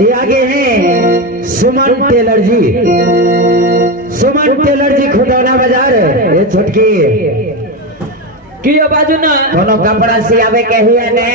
ये आगे हैं सुमन टेलर जी। सुमन टेलर जी खुटौना बाजार ये छोटकी कियो बाजू ना कोनो कपड़ा सियावे के ही है ने।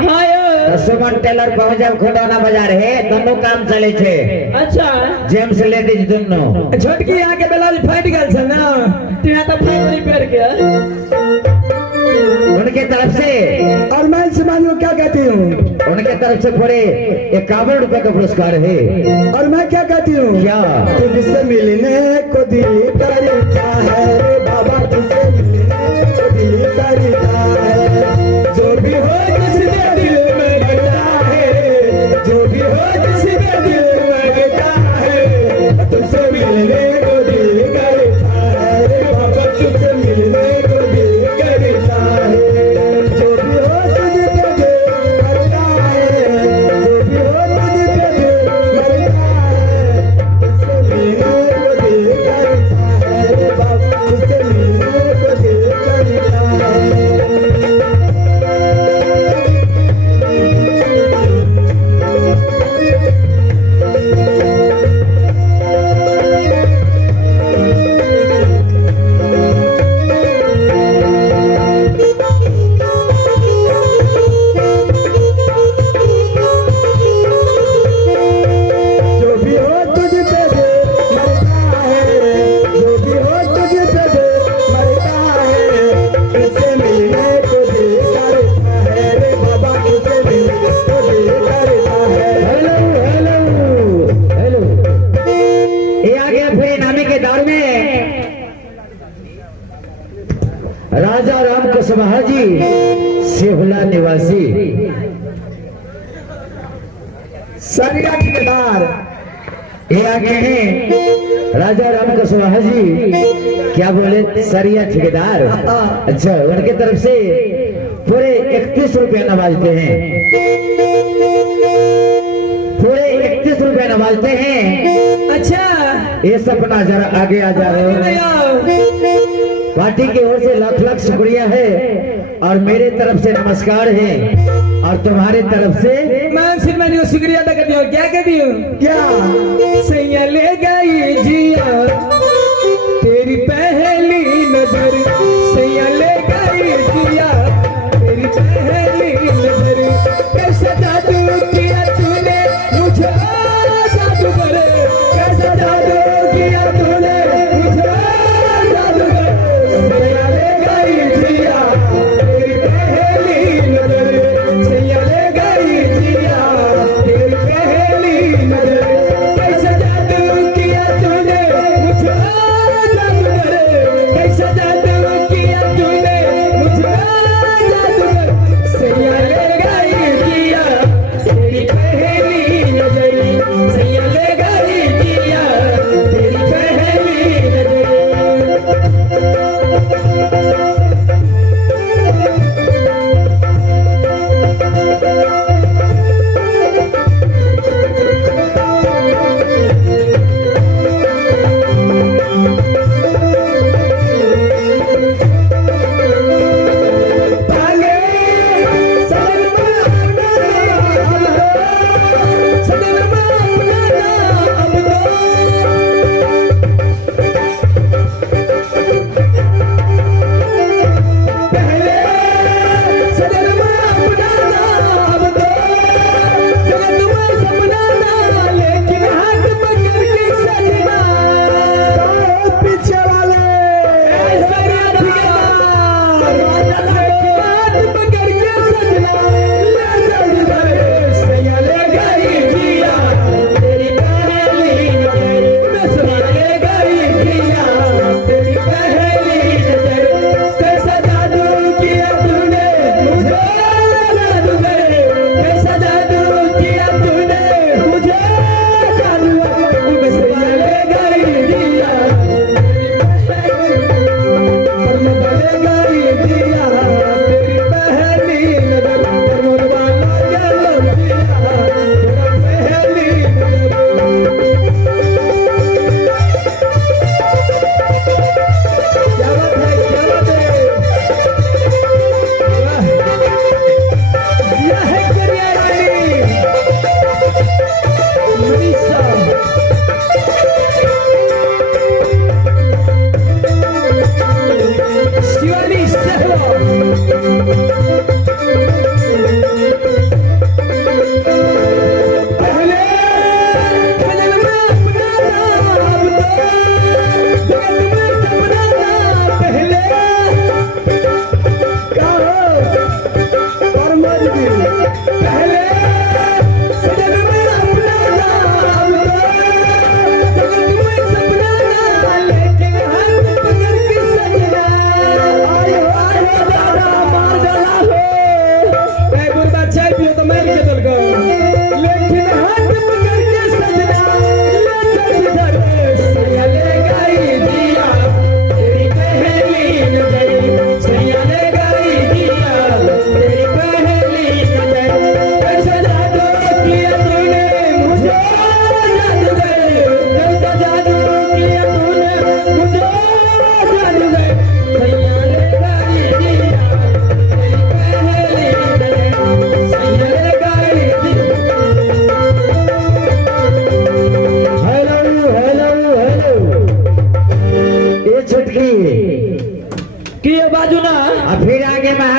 हां यो तो सुमन टेलर पहुंच जब खुटौना बाजार है दोनों काम चले छे। अच्छा जेम्स लेडीज दोनों छोटकी आके ब्लाउज फाट गेल छ ना तिया तो फाइबरी पैर के उनके तरफ से। और मैं समाज को क्या कहती हूँ उनके तरफ से पूरे 51 रुपए का पुरस्कार है। और मैं क्या कहती हूँ क्या तुझसे मिलने को दिल करता है रे बाबा, तुझसे मिलने को दिल करता है। जो भी हो जिसके दिल में बैठा है, जो भी हो जिसके दिल में बैठा है, तुझसे मिलने को दिल करता है रे बाबा, तुझसे मिलने को दिल करता है। जो भी हो तुझसे दिल करता है, जो भी हो तुझसे दिल करता है, तुझसे मिलने को दिल करता है रे बाबा, तुझसे मिलने को दिल करता है। जो भी हो तुझसे दिल मरता है, जो भी हो तुझसे दिल मरता है, तुझसे मिलने को दिल करता है रे बाबा, तुझसे मिलने को दिल करता है। Hello hello hello. ये आ गया फिर इनामी के दौर में राजा राम कुशवाहा जी सिहुला निवासी। सरिया ठेकेदार ये आगे हैं राजा राम कुशवाहा जी। क्या बोले सरिया ठेकेदार। अच्छा उनके तरफ से पूरे 31 रुपया नवाजते हैं। पूरे 31 रुपया नवाजते हैं। अच्छा ये सपना जरा आगे आ जा रहे हो। पार्टी की ओर से लाख लाख शुक्रिया है और मेरे तरफ से नमस्कार है और तुम्हारे तरफ से मैं सिर्फ मैंने शुक्रिया अदा कर दिया। क्या कह दी क्या सैया ले गई जिया तेरी पहली नजर, सैया ले गई जिया तेरी पहली नजर। कैसा जादू किया तूने मुझे जादूगर, कैसा जादू किया तूने मुझे जादूगर। सैया ले गई जिया तेरी पहली नजर, सैया ले गई जिया तेरी पहली नजर। कैसा जादू किया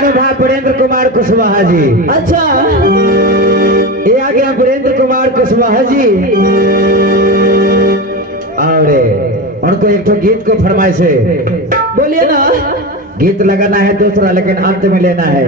आगे था वीरेंद्र कुमार कुशवाहा जी। अच्छा ये आ गया वीरेंद्र कुमार कुशवाहा जी। और उनको एक तो गीत को फरमाइश है, बोलिए ना। गीत लगाना है दूसरा, लेकिन अंत में लेना है।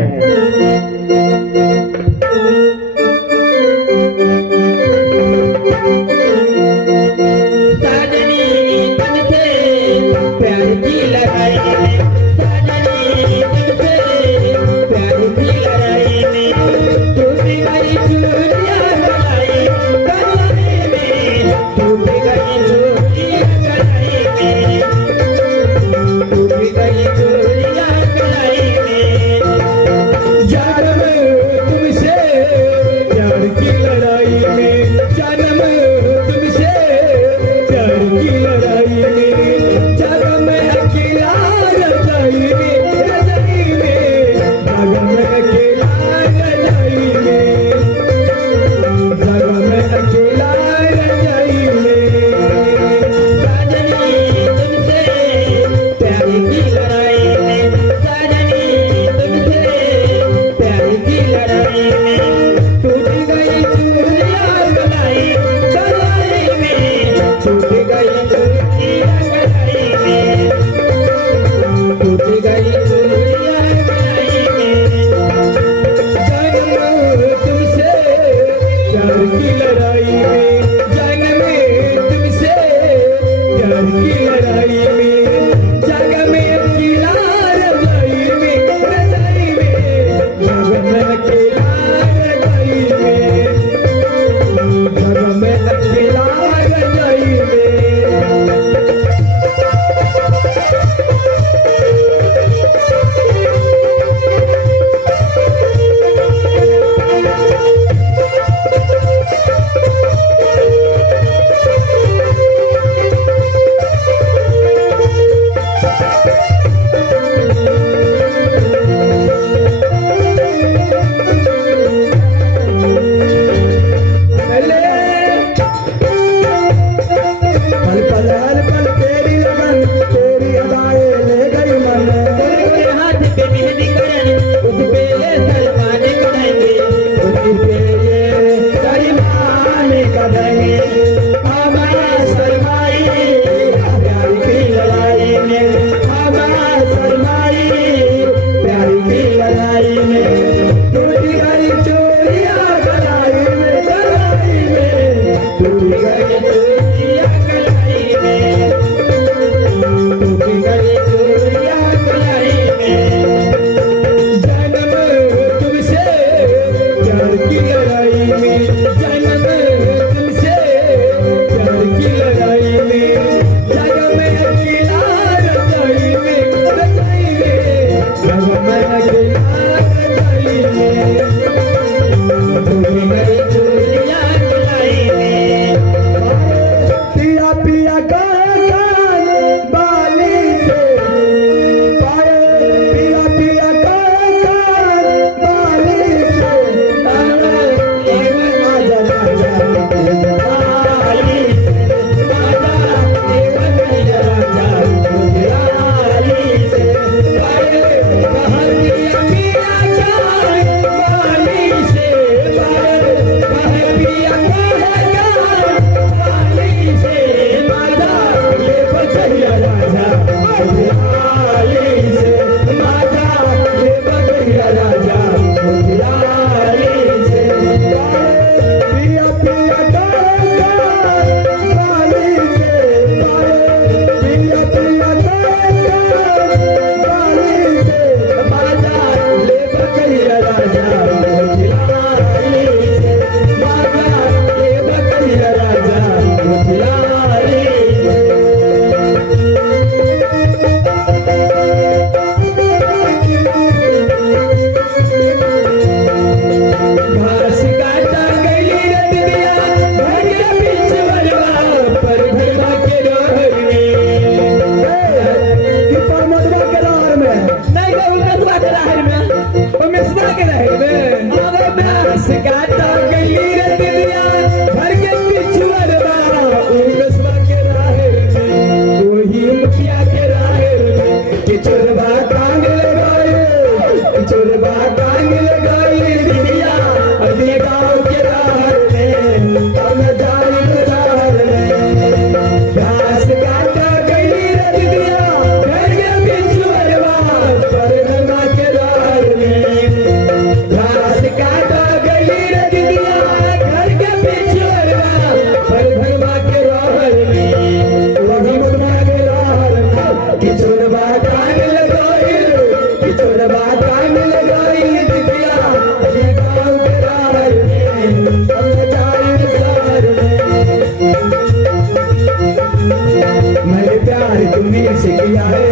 मैंने प्यार तुम्हें से किया है,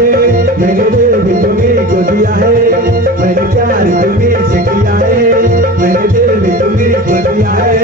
मैंने दिल भी तुम्हें को दिया है। मैंने प्यार तुम्हें से किया है, मैंने दिल भी तुम्हें को दिया है।